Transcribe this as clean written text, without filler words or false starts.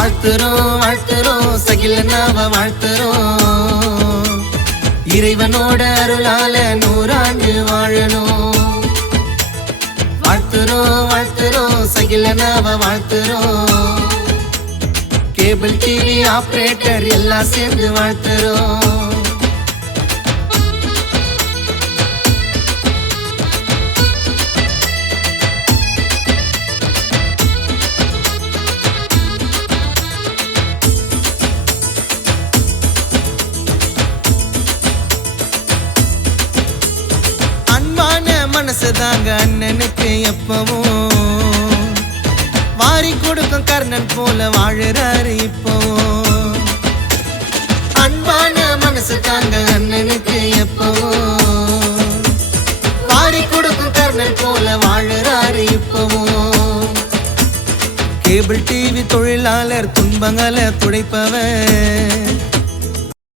வாழ்த்துறோம் வாழ்த்துறோம் சகிலனாவ வாழ்த்துறோம் இறைவனோட அருளால 100 ஆண்டு வாழணும் வாழ்த்துறோம் வாழ்த்துறோம் சகிலனாவ வாழ்த்துறோம் கேபிள் டிவி ஆபரேட்டர் எல்லாம் சேர்ந்து வாழ்த்துறோம் மனசுதாங்க அண்ணனுக்கு எப்பவும் வாரி கொடுக்கும் கர்ணன் போல வாழுறாரு இப்பவும் அன்பான மனசு தாங்க அண்ணனுக்கு எப்பவும் வாரி கொடுக்கும் கர்ணன் போல வாழுறாரு இப்பவும் கேபிள் டிவி தொழிலாளர் துன்பங்களை துடைப்பவர்